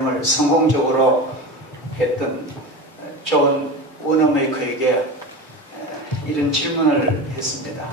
을 성공적으로 했던 존 워너메이커에게 이런 질문을 했습니다.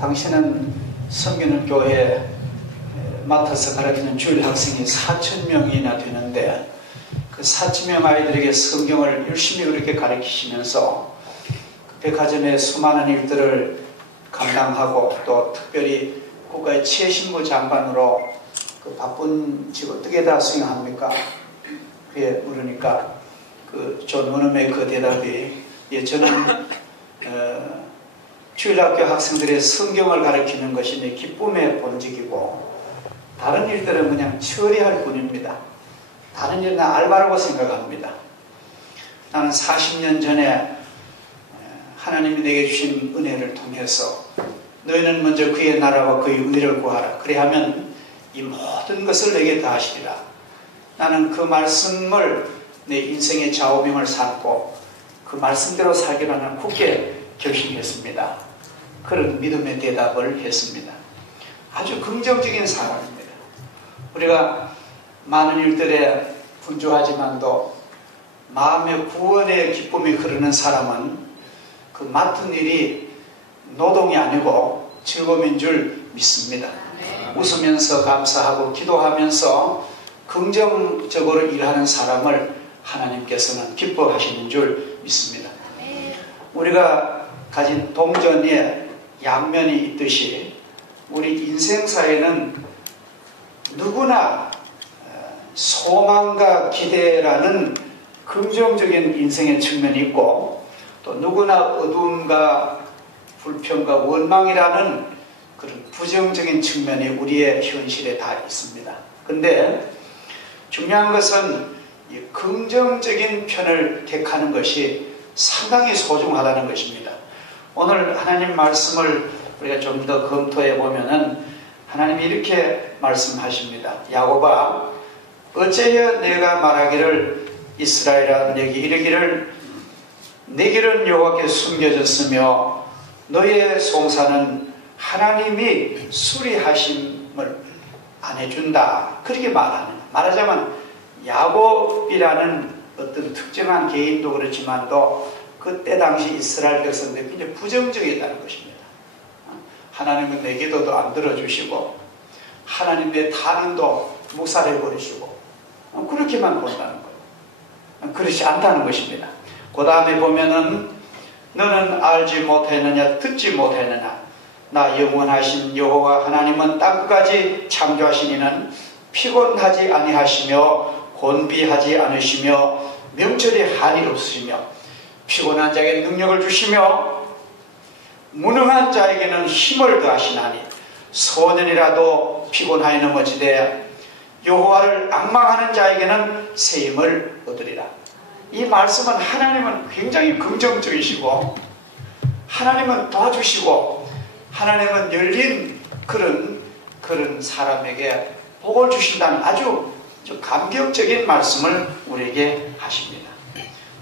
당신은 섬기는 교회에 맡아서 가르치는 주일 학생이 4,000명이나 되는데 그 4,000명 아이들에게 성경을 열심히 그렇게 가르치시면서 그 백화점의 수많은 일들을 감당하고 또 특별히 국가의 최신부 장관으로 그 바쁜 집 어떻게 다 수행합니까? 그에 물으니까 그 존 워너메이커 대답이 저는 주일학교 학생들의 성경을 가르치는 것이 내 기쁨의 본직이고 다른 일들은 그냥 처리할 뿐입니다. 다른 일은 알바라고 생각합니다. 나는 40년 전에 하나님이 내게 주신 은혜를 통해서 너희는 먼저 그의 나라와 그의 의를 구하라. 그래야면 이 모든 것을 내게 다 하시리라. 나는 그 말씀을 내 인생의 좌우명을 삼고 그 말씀대로 살기로 나는 굳게 결심했습니다. 그런 믿음의 대답을 했습니다. 아주 긍정적인 사람입니다. 우리가 많은 일들에 분주하지만도 마음의 구원의 기쁨이 흐르는 사람은 그 맡은 일이 노동이 아니고 즐거움인 줄 믿습니다. 웃으면서 감사하고 기도하면서 긍정적으로 일하는 사람을 하나님께서는 기뻐하시는 줄 믿습니다. 우리가 가진 동전에 양면이 있듯이 우리 인생사에는 누구나 소망과 기대라는 긍정적인 인생의 측면이 있고 또 누구나 어두움과 불평과 원망이라는 그런 부정적인 측면이 우리의 현실에 다 있습니다. 근데 중요한 것은 이 긍정적인 편을 택하는 것이 상당히 소중하다는 것입니다. 오늘 하나님 말씀을 우리가 좀 더 검토해 보면은 하나님이 이렇게 말씀하십니다. 야곱아, 어째여 내가 말하기를 이스라엘아 내게 이르기를 내 길은 여호와께 숨겨졌으며 너의 송사는 하나님이 수리하심을 안 해준다. 그렇게 말하자면 야곱이라는 어떤 특정한 개인도 그렇지만도 그때 당시 이스라엘 백성들이 굉장히 부정적이었다는 것입니다. 하나님은 내 기도도 안 들어주시고 하나님 내 탄원도 묵살해버리시고 그렇게만 본다는 거예요. 그렇지 않다는 것입니다. 그 다음에 보면은 너는 알지 못했느냐 듣지 못했느냐 나 영원하신 여호와 하나님은 땅끝까지 창조하신 이는 피곤하지 아니하시며 곤비하지 않으시며 명철이 한이 없으시며 피곤한 자에게 능력을 주시며 무능한 자에게는 힘을 더하시나니 소년이라도 피곤하여 넘어지되 여호와를 앙망하는 자에게는 새 힘을 얻으리라. 이 말씀은 하나님은 굉장히 긍정적이시고 하나님은 도와주시고 하나님은 열린 그런 사람에게 복을 주신다는 아주 감격적인 말씀을 우리에게 하십니다.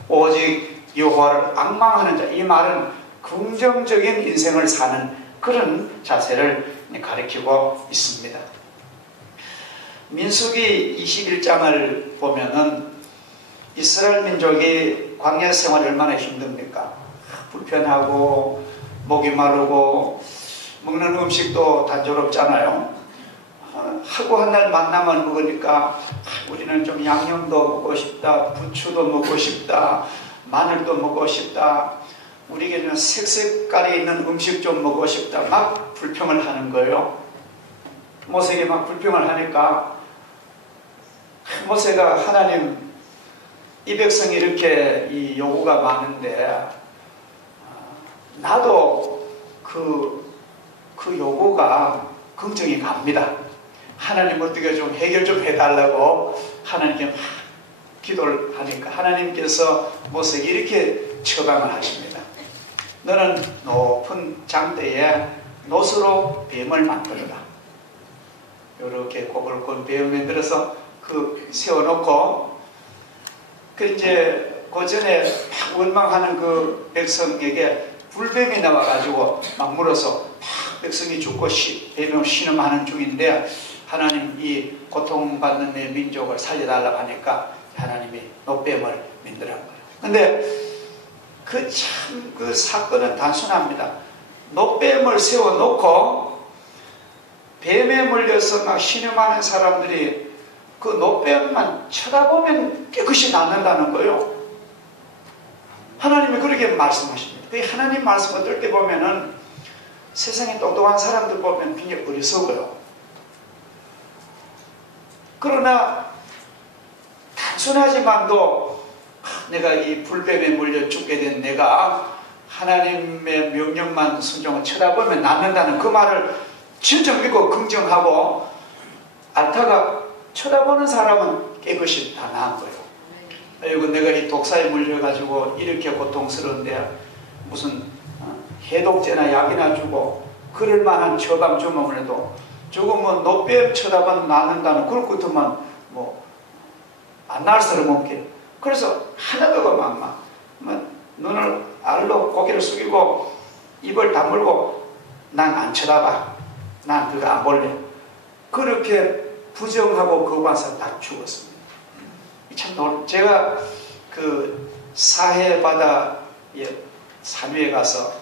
오직 여호와를 앙망하는 자, 이 말은 긍정적인 인생을 사는 그런 자세를 가리키고 있습니다. 민수기 21장을 보면은 이스라엘 민족이 광야 생활이 얼마나 힘듭니까? 불편하고 목이 마르고 먹는 음식도 단조롭잖아요. 하고 한 날 만나만 먹으니까 우리는 좀 양념도 먹고 싶다, 부추도 먹고 싶다, 마늘도 먹고 싶다, 우리에게는 색색깔이 있는 음식 좀 먹고 싶다, 막 불평을 하는 거예요. 모세에게 막 불평을 하니까 모세가 하나님 이 백성이 이렇게 이 요구가 많은데 나도 그 요구가 걱정이 갑니다. 하나님 어떻게 좀 해결 좀 해달라고 하나님께 막 기도를 하니까 하나님께서 모세에게 이렇게 처방을 하십니다. 너는 높은 장대에 노스로 뱀을 만들어라. 이렇게 고글고글 뱀을 만들어서 세워놓고 이제 그 전에 막 원망하는 그 백성에게 불뱀이 나와가지고 막 물어서 막 백성이 죽고 뱀을 신음하는 중인데 하나님 이 고통받는 내 민족을 살려달라고 하니까 하나님이 노뱀을 만들어간 거예요. 근데 그 사건은 단순합니다. 노뱀을 세워놓고 뱀에 물려서 막 신음하는 사람들이 그 노뱀만 쳐다보면 깨끗이 낫는다는 거예요. 하나님이 그렇게 말씀하십니다. 그 하나님 말씀 어떨 때 보면은 세상에 똑똑한 사람들 보면 굉장히 어리석어요. 그러나 단순하지만도 내가 이 불뱀에 물려 죽게 된 내가 하나님의 명령만 순종을 쳐다보면 낫는다는 그 말을 진짜 믿고 긍정하고 안타가 쳐다보는 사람은 깨끗이 다 나은 거예요. 그리고 내가 이 독사에 물려가지고 이렇게 고통스러운데 무슨 해독제나 약이나 주고 그럴 만한 처방 주면 해도 저거 뭐 노뱀 쳐다보면 낫는다는 그럴 것도만 뭐 안 날 사람 없게. 그래서 하나도 막 눈을 알로 고개를 숙이고 입을 다물고 난 안 쳐다봐. 난 그거 안 볼래. 그렇게 부정하고 거부해서 다 죽었습니다. 참 제가 그 사해 바다 산 위에 가서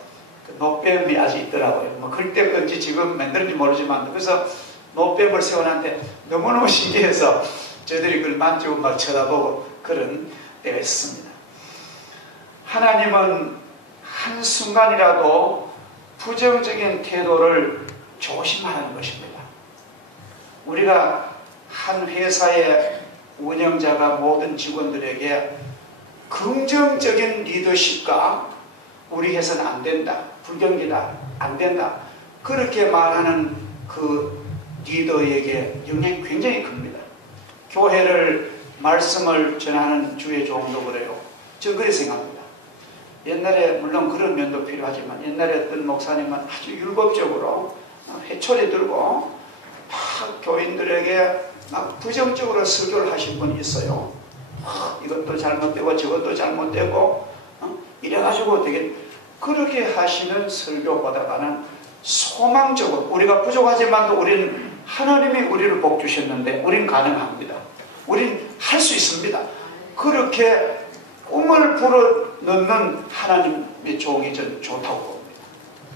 그 노뱀이 아직 있더라고요. 뭐 그때 건지 지금 만들었는지 모르지만 그래서 노뱀을 세워놨는데 너무너무 신기해서 저희들이 그걸 만지고 막 쳐다보고 그런 때가 있습니다. 하나님은 한순간이라도 부정적인 태도를 조심하는 것입니다. 우리가 한 회사의 운영자가 모든 직원들에게 긍정적인 리더십과 우리 회사는 안 된다, 불경기다, 안 된다 그렇게 말하는 그 리더에게 영향이 굉장히 큽니다. 교회를 말씀을 전하는 주의 종도 그래요. 저는 그렇게 생각합니다. 옛날에 물론 그런 면도 필요하지만 옛날에 어떤 목사님은 아주 율법적으로 회초리 들고 막 교인들에게 막 부정적으로 설교를 하신 분이 있어요. 이것도 잘못되고 저것도 잘못되고 이래가지고 되게 그렇게 하시는 설교보다는 소망적으로 우리가 부족하지만도 우리는 하나님이 우리를 복 주셨는데 우린 가능합니다. 우린 할 수 있습니다. 그렇게 꿈을 불어넣는 하나님의 종이 저는 좋다고 봅니다.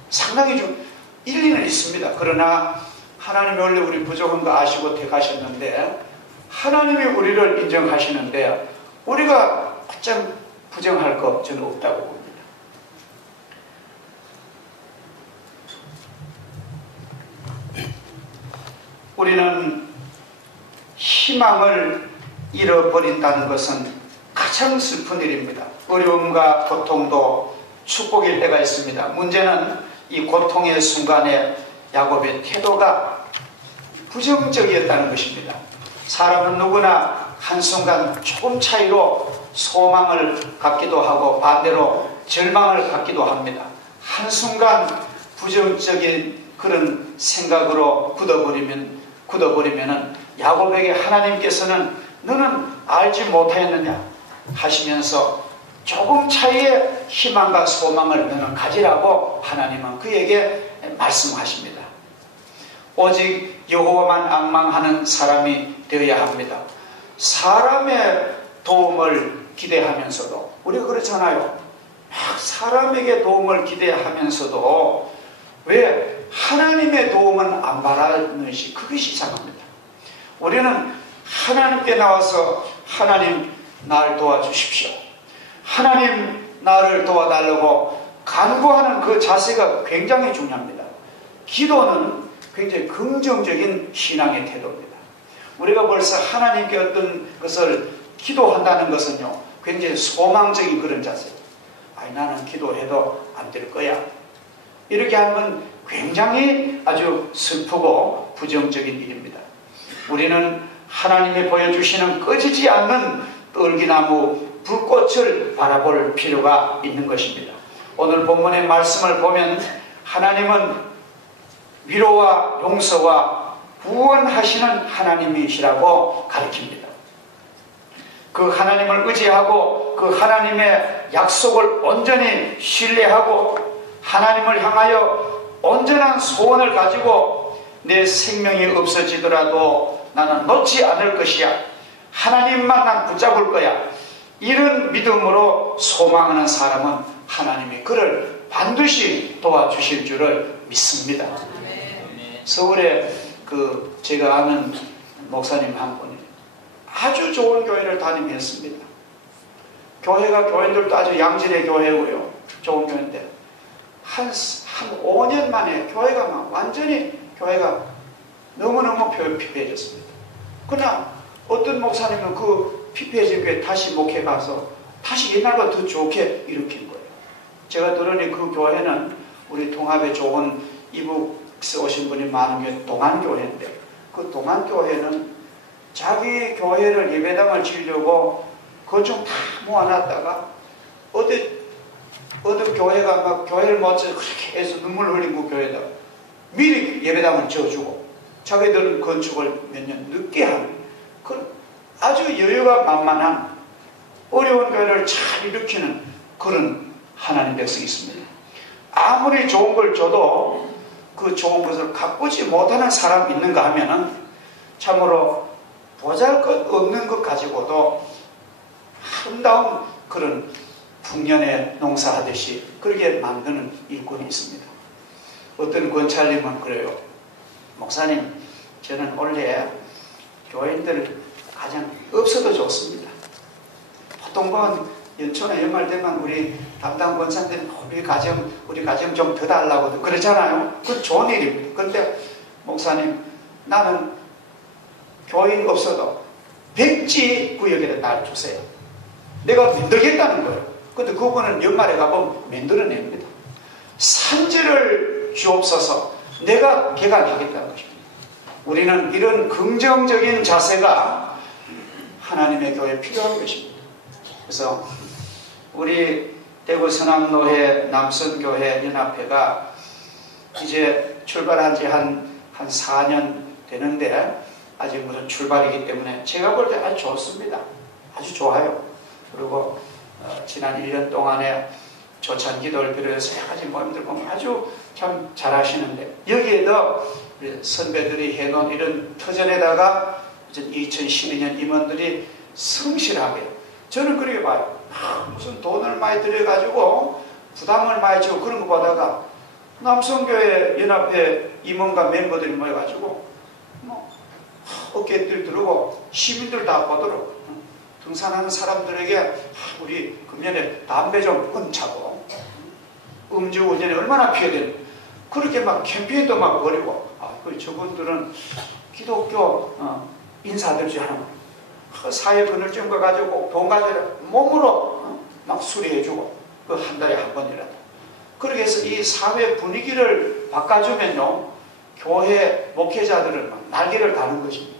상당히 좀 일리는 있습니다. 그러나 하나님이 원래 우리 부족한 거 아시고 택하셨는데 하나님이 우리를 인정하시는데 우리가 어쩜 부정할 거 저는 없다고 봅니다. 우리는 희망을 잃어버린다는 것은 가장 슬픈 일입니다. 어려움과 고통도 축복일 때가 있습니다. 문제는 이 고통의 순간에 야곱의 태도가 부정적이었다는 것입니다. 사람은 누구나 한순간 조금 차이로 소망을 갖기도 하고 반대로 절망을 갖기도 합니다. 한순간 부정적인 그런 생각으로 굳어버리면은 야곱에게 하나님께서는 너는 알지 못하였느냐 하시면서 조금 차이의 희망과 소망을 너는 가지라고 하나님은 그에게 말씀하십니다. 오직 여호와만 앙망하는 사람이 되어야 합니다. 사람의 도움을 기대하면서도 우리가 그렇잖아요. 막 사람에게 도움을 기대하면서도 왜 하나님의 도움은 안 바라는지 그것이 이상합니다. 우리는 하나님께 나와서 하나님 날 도와주십시오. 하나님 나를 도와달라고 간구하는 그 자세가 굉장히 중요합니다. 기도는 굉장히 긍정적인 신앙의 태도입니다. 우리가 벌써 하나님께 어떤 것을 기도한다는 것은요 굉장히 소망적인 그런 자세예요. 아니 나는 기도해도 안 될 거야. 이렇게 하면 굉장히 아주 슬프고 부정적인 일입니다. 우리는 하나님이 보여주시는 꺼지지 않는 떨기나무 불꽃을 바라볼 필요가 있는 것입니다. 오늘 본문의 말씀을 보면 하나님은 위로와 용서와 구원하시는 하나님이시라고 가르칩니다. 그 하나님을 의지하고 그 하나님의 약속을 온전히 신뢰하고 하나님을 향하여 온전한 소원을 가지고 내 생명이 없어지더라도 나는 놓지 않을 것이야. 하나님만 난 붙잡을 거야. 이런 믿음으로 소망하는 사람은 하나님이 그를 반드시 도와주실 줄을 믿습니다. 서울에 제가 아는 목사님 한 분이 아주 좋은 교회를 다니면습니다. 교인들도 아주 양질의 교회고요. 좋은 교회인데 한 5년 만에 교회가 완전히 너무너무 피폐해졌습니다. 그러나 어떤 목사님은 그 피폐해진 교회 다시 목회 가서 다시 옛날보다 더 좋게 일으킨 거예요. 제가 들으니 그 교회는 우리 통합에 좋은 이북에서 오신 분이 많은 교회 동안교회인데 그 동안교회는 자기 교회를 예배당을 지으려고 그중 다 모아놨다가 어느 교회가 막 교회를 멋져 그렇게 해서 눈물 흘린 그 교회다 미리 예배당을 지어주고 자기들은 건축을 몇 년 늦게 하는 아주 여유가 만만한 어려운 교회를 잘 일으키는 그런 하나님 백성이 있습니다. 아무리 좋은 걸 줘도 그 좋은 것을 가꾸지 못하는 사람이 있는가 하면은 참으로 보잘것없는 것 가지고도 아름다운 그런 풍년에 농사하듯이 그렇게 만드는 일꾼이 있습니다. 어떤 권찰님은 그래요. 목사님, 저는 원래 교인들 가장 없어도 좋습니다. 보통 연초나 연말 되면 우리 담당 권사님들이 우리 가정 좀 더 달라고 그러잖아요. 그건 좋은 일입니다. 그런데 목사님, 나는 교인 없어도 백지 구역에 날 주세요. 내가 만들겠다는 거예요. 근데 그분은 연말에 가보면 만들어냅니다. 산지를 주옵소서 내가 개간하겠다는 것입니다. 우리는 이런 긍정적인 자세가 하나님의 교회에 필요한 것입니다. 그래서 우리 대구 서남노회 남선교회 연합회가 이제 출발한 지 한 4년 되는데 아직 무슨 출발이기 때문에 제가 볼 때 아주 좋습니다. 아주 좋아요. 그리고 지난 1년 동안에 조찬 기도를 비롯해서 여러 가지 모임들 보면 아주 참 잘하시는데 여기에도 선배들이 해놓은 이런 터전에다가 2012년 임원들이 성실하게 저는 그렇게 봐요. 무슨 돈을 많이 들여가지고 부담을 많이 지고 그런 거 보다가 남성교회 연합회 임원과 멤버들이 모여가지고 어깨 들고 시민들 다 보도록 등산하는 사람들에게 우리 금년에 담배 좀 끊자고 음주운전이 얼마나 피해되는 그렇게 막 캠페인도 막 벌이고 저분들은 기독교 인사들 중 하나 사회 그늘좀 가가지고 돈 가지고 몸으로 막 수리해주고 그 한 달에 한 번이라도 그렇게 해서 이 사회 분위기를 바꿔주면요 교회 목회자들은 막 날개를 다는 것입니다.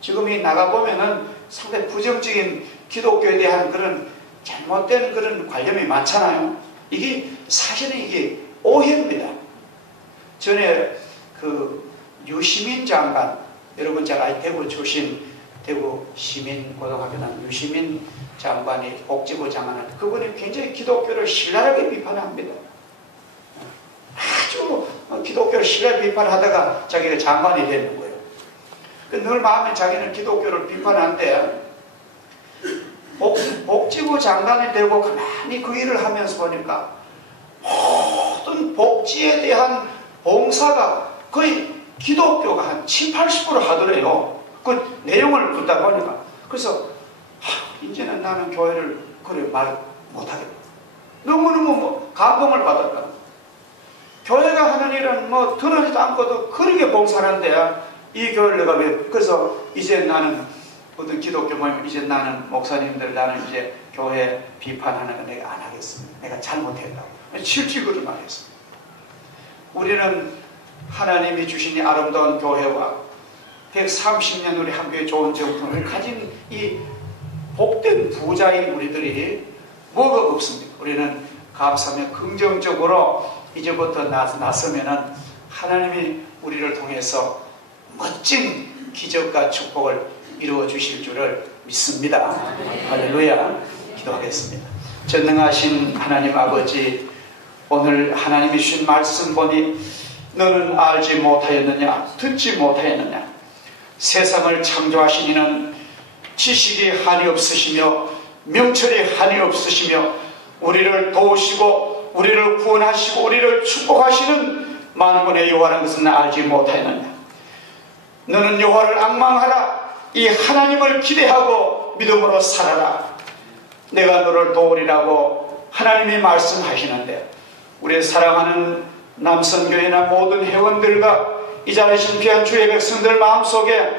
지금 이 나가보면은 상당히 부정적인 기독교에 대한 그런 잘못된 그런 관념이 많잖아요. 이게 사실은 이게 오해입니다. 전에 그 유시민 장관, 여러분 제가 대구 출신 대구 시민고등학교단 유시민 장관이 복지부 장관을 그분이 굉장히 기독교를 신랄하게 비판합니다. 아주 기독교를 신랄하게 비판하다가 자기가 장관이 되는 거예요. 늘 마음에 자기는 기독교를 비판하는데 복지부 장관이 되고 가만히 그 일을 하면서 보니까 모든 복지에 대한 봉사가 거의 기독교가 한 70~80% 하더래요. 그 내용을 듣다 보니까. 그래서 이제는 나는 교회를 그래 말 못하겠다. 너무너무 감동을 받았다. 교회가 하는 일은 드러지도 않고도 그렇게 봉사하는데 이 교회를 내가 왜 그래서 이제 나는 어떤 기독교 모임 이제 나는 목사님들 나는 이제 교회 비판하는 거 내가 안 하겠습니다. 내가 잘못했다고 실질적으로 말했습니다. 우리는 하나님이 주신 이 아름다운 교회와 130년 우리 한교의 좋은 정통을 가진 이 복된 부자인 우리들이 뭐가 없습니다. 우리는 감사하며 긍정적으로 이제부터 나서면은 하나님이 우리를 통해서 멋진 기적과 축복을 이루어 주실 줄을 믿습니다. 할렐루야. 기도하겠습니다. 전능하신 하나님 아버지, 오늘 하나님이 주신 말씀 보니 너는 알지 못하였느냐? 듣지 못하였느냐? 세상을 창조하신 이는 지식이 한이 없으시며 명철이 한이 없으시며 우리를 도우시고 우리를 구원하시고 우리를 축복하시는 만군의 여호와라는 것은 알지 못하였느냐? 너는 여호와를 앙망하라. 이 하나님을 기대하고 믿음으로 살아라. 내가 너를 도우리라고 하나님이 말씀하시는데, 우리 사랑하는 남성교회나 모든 회원들과 이 자리에 계신 귀한 주의 백성들 마음속에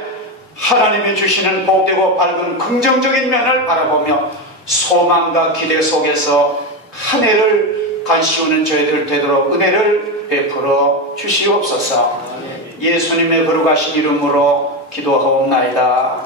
하나님이 주시는 복되고 밝은 긍정적인 면을 바라보며 소망과 기대 속에서 한 해를 간시우는 저희들 되도록 은혜를 베풀어 주시옵소서. 예수님의 거룩하신 이름으로 기도하옵나이다.